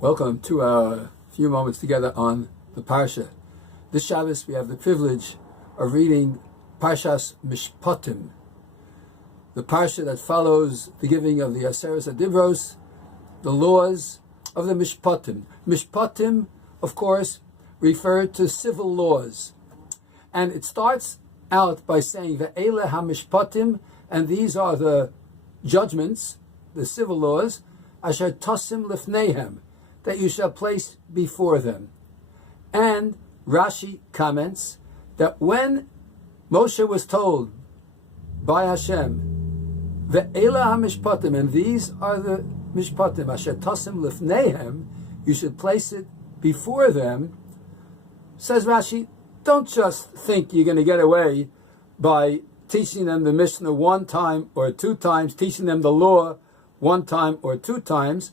Welcome to our few moments together on the Parsha. This Shabbos we have the privilege of reading Parshas Mishpatim, the Parsha that follows the giving of the Aseres Adibros, the laws of the Mishpatim. Mishpatim, of course, refer to civil laws. And it starts out by saying, Ve'ele ha-mishpatim, and these are the judgments, the civil laws, asher tosim lifneihem, that you shall place before them. And Rashi comments that when Moshe was told by Hashem, Ve'ela ha-mishpatim, and these are the mishpatim, asher tosim lifneihem, you should place it before them, says Rashi, don't just think you're going to get away by teaching them the Mishnah one time or two times, teaching them the law one time or two times,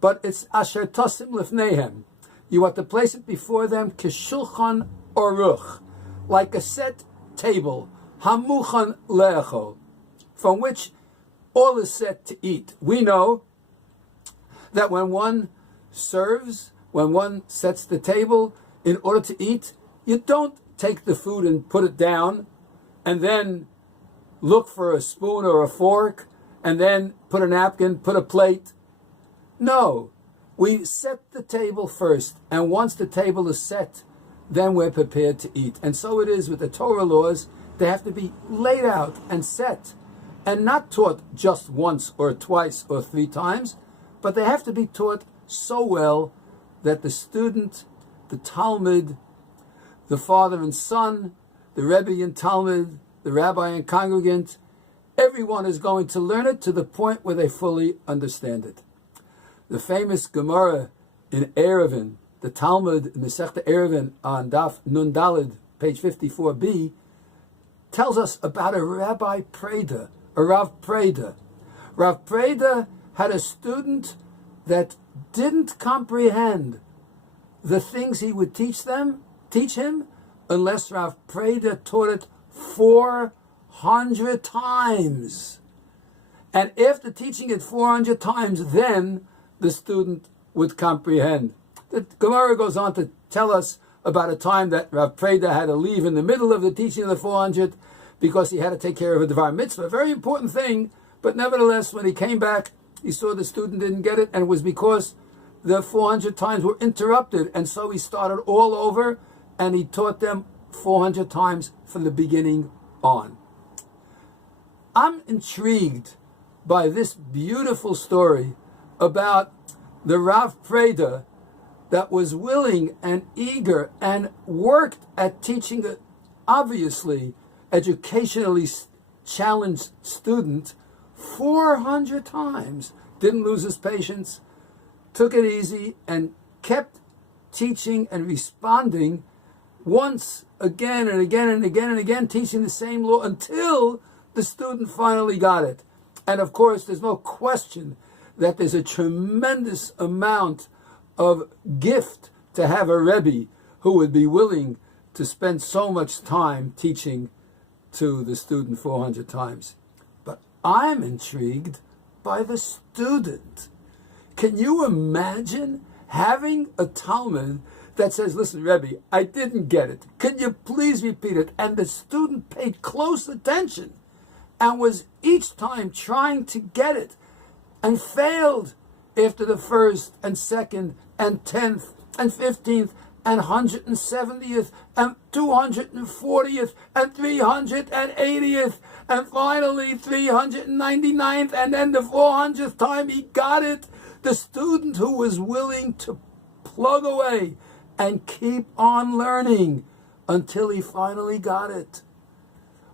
but it's asher tosim lifneihem. You want to place it before them kishulchan aruch, like a set table, hamuchan le'echol, from which all is set to eat. We know that when one serves, when one sets the table in order to eat, you don't take the food and put it down and then look for a spoon or a fork and then put a napkin, put a plate. No, we set the table first, and once the table is set, then we're prepared to eat. And so it is with the Torah laws. They have to be laid out and set, and not taught just once or twice or three times, but they have to be taught so well that the student, the Talmud, the father and son, the Rebbe and Talmud, the rabbi and congregant, everyone is going to learn it to the point where they fully understand it. The famous Gemara in Eruvin, the Talmud in Masechta Eruvin on Daf Nun Daled, page 54b, tells us about a Rabbi Preda, a Rav Preda. Rav Preda had a student that didn't comprehend the things he would teach him, unless Rav Preda taught it 400 times. And after teaching it 400 times, then the student would comprehend. The Gemara goes on to tell us about a time that Rav Preda had to leave in the middle of the teaching of the 400 because he had to take care of a Devar Mitzvah, a very important thing, but nevertheless, when he came back, he saw the student didn't get it, and it was because the 400 times were interrupted, and so he started all over, and he taught them 400 times from the beginning on. I'm intrigued by this beautiful story about the Rav Preda that was willing and eager and worked at teaching an obviously educationally challenged student 400 times, didn't lose his patience, took it easy, and kept teaching and responding once, again and again and again and again, teaching the same law until the student finally got it. And of course, there's no question that there's a tremendous amount of gift to have a Rebbe who would be willing to spend so much time teaching to the student 400 times. But I'm intrigued by the student. Can you imagine having a Talmud that says, listen, Rebbe, I didn't get it. Could you please repeat it? And the student paid close attention and was each time trying to get it and failed after the first and second and 10th and 15th and 170th and 240th and 380th and finally 399th, and then the 400th time he got it. The student who was willing to plug away and keep on learning until he finally got it.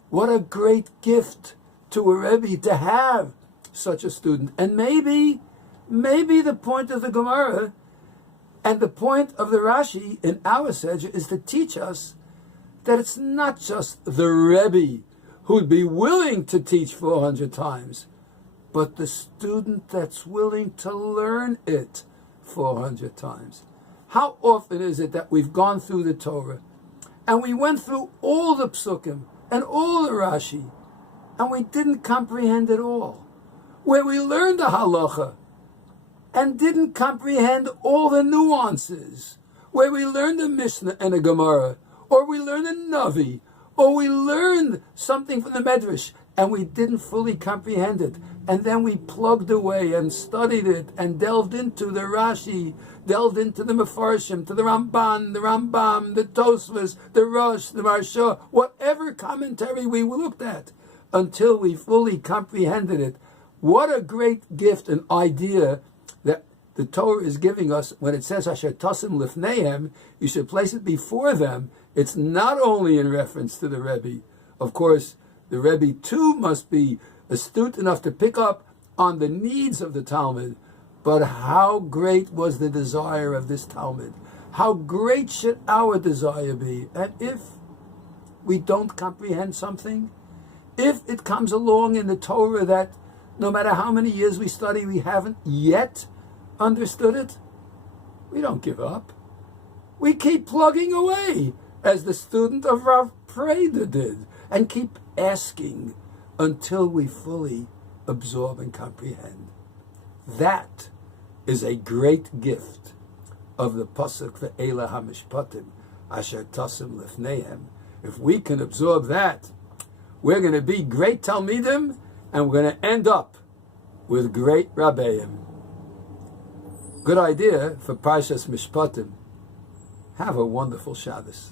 What a great gift to a Rebbe to have such a student. And maybe the point of the Gemara and the point of the Rashi in our Sedger is to teach us that it's not just the Rebbe who'd be willing to teach 400 times, but the student that's willing to learn it 400 times. How often is it that we've gone through the Torah and we went through all the psukim and all the Rashi and we didn't comprehend it all? Where we learned the halacha, and didn't comprehend all the nuances, where we learned a Mishnah and a Gemara, or we learned a Navi, or we learned something from the Medrash, and we didn't fully comprehend it. And then we plugged away and studied it and delved into the Rashi, delved into the Mefarshim, to the Ramban, the Rambam, the Tosfos, the Rosh, the Marsha, whatever commentary we looked at, until we fully comprehended it. What a great gift and idea that the Torah is giving us when it says, Asher Tasim Lifnehem, you should place it before them. It's not only in reference to the Rebbe. Of course, the Rebbe too must be astute enough to pick up on the needs of the Talmud, but how great was the desire of this Talmud? How great should our desire be? And if we don't comprehend something, if it comes along in the Torah that no matter how many years we study, we haven't yet understood it, we don't give up. We keep plugging away, as the student of Rav Preda did, and keep asking until we fully absorb and comprehend. That is a great gift of the pasuk ve'ela hamishpatim asher tasim lifneihem. If we can absorb that, we're going to be great Talmidim, and we're going to end up with great Rabbeim. Good idea for Parshas Mishpatim. Have a wonderful Shabbos.